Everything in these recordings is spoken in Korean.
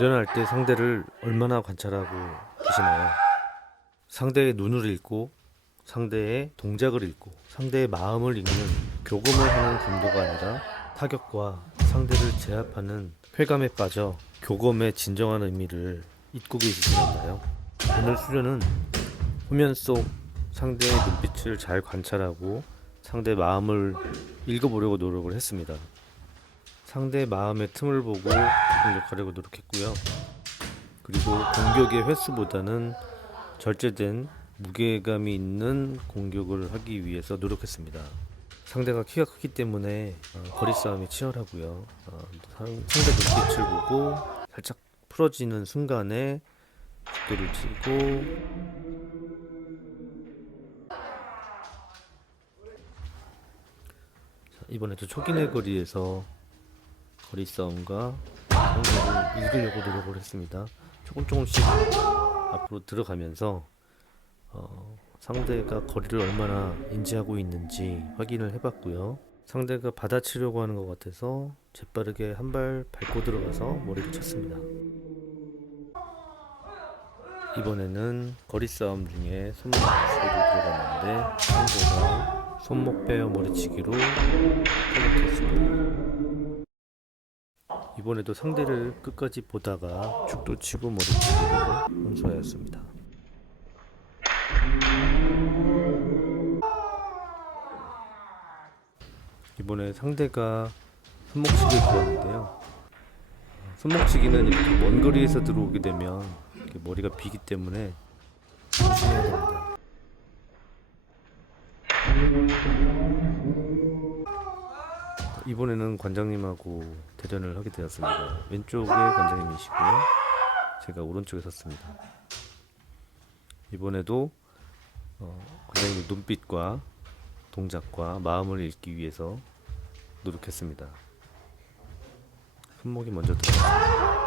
대련할 때 상대를 얼마나 관찰하고 계시나요? 상대의 눈을 읽고 상대의 동작을 읽고 상대의 마음을 읽는 교검을 하는 검도가 아니라 타격과 상대를 제압하는 쾌감에 빠져 교검의 진정한 의미를 잊고 계시지 않나요? 오늘 수련은 화면 속 상대의 눈빛을 잘 관찰하고 상대 마음을 읽어보려고 노력을 했습니다. 상대 마음의 틈을 보고 공격하려고 노력했고요. 그리고 공격의 횟수보다는 절제된 무게감이 있는 공격을 하기 위해서 노력했습니다. 상대가 키가 크기 때문에 거리 싸움이 치열하고요. 상대 눈빛을 보고 살짝 풀어지는 순간에 속도를 치고 이번에도 초기내 거리에서 거리 싸움과 상대를 읽으려고 노력을 했습니다. 조금씩 앞으로 들어가면서 상대가 거리를 얼마나 인지하고 있는지 확인을 해봤고요. 상대가 받아치려고 하는 것 같아서 재빠르게 한 발 밟고 들어가서 머리를 쳤습니다. 이번에는 거리 싸움 중에 손목 치기로 들어갔는데 상대가 손목 빼어 머리치기로 타격했습니다. 이번에도 상대를 끝까지 보다가 죽도 치고 머리치기로 혼수하였습니다. 이번에 상대가 손목치기를 들어왔는데요. 손목치기는 이렇게 먼 거리에서 들어오게 되면 이렇게 머리가 비기 때문에 조심해야 됩니다. 이번에는 관장님하고 대전을 하게 되었습니다. 왼쪽에 관장님이시고요. 제가 오른쪽에 섰습니다. 이번에도 관장님의 눈빛과 동작과 마음을 읽기 위해서 노력했습니다. 손목이 먼저 들어갔습니다.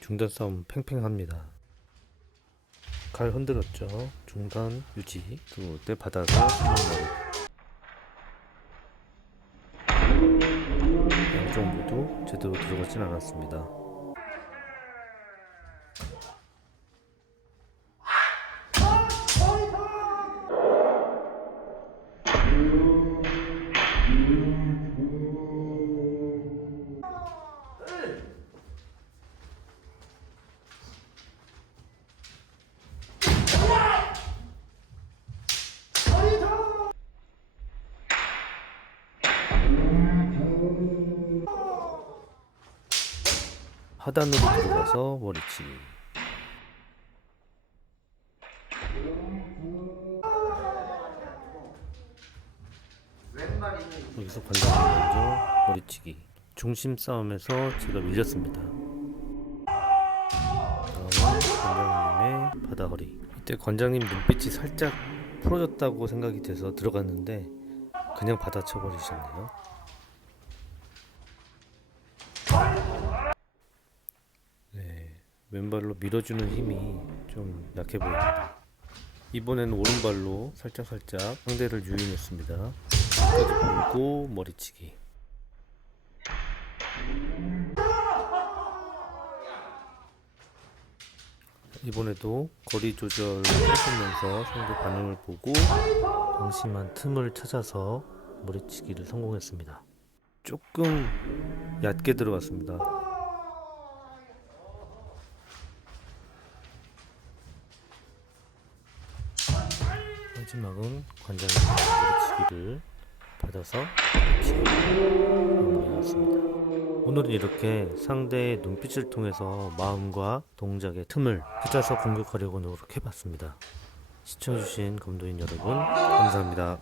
중단 싸움 팽팽합니다. 칼 흔들었죠. 중단 유지. 들어올 때 받아서 손목으로. 양쪽 모두 제대로 들어가진 않았습니다. 하단으로 들어가서 머리치기. 여기서 관장님 먼저 머리치기. 중심 싸움에서 제가 밀렸습니다. 다음은 관장님의 바다허리. 이때 관장님 눈빛이 살짝 풀어졌다고 생각이 돼서 들어갔는데 그냥 받아쳐 버리셨네요. 왼발로 밀어주는 힘이 좀 약해 보입니다. 이번에는 오른발로 살짝 상대를 유인했습니다. 끝까지 보고 머리치기. 이번에도 거리 조절을 해주면서 상대 반응을 보고 방심한 틈을 찾아서 머리치기를 성공했습니다. 조금 얕게 들어갔습니다. 마지막은 관장님의 머리치기를 받아서 마무리하였습니다. 오늘은 이렇게 상대의 눈빛을 통해서 마음과 동작의 틈을 찾아서 공격하려고 노력해봤습니다. 시청해주신 검도인 여러분 감사합니다.